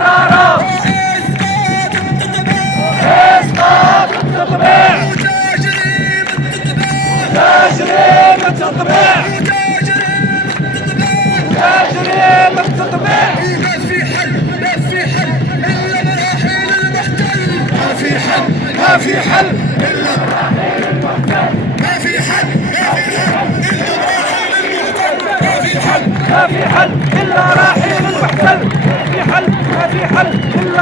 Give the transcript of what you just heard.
حرارة. إسقاط التطبيع. وتجريم التطبيع. وتجريم التطبيع. ما في حل إلا مراحل المحتل. ما في حل إلا مراحل المحتل. ما في حل إلا مراحل المحتل. ما في حل إلا رحيل المحتل. ما في حل إلا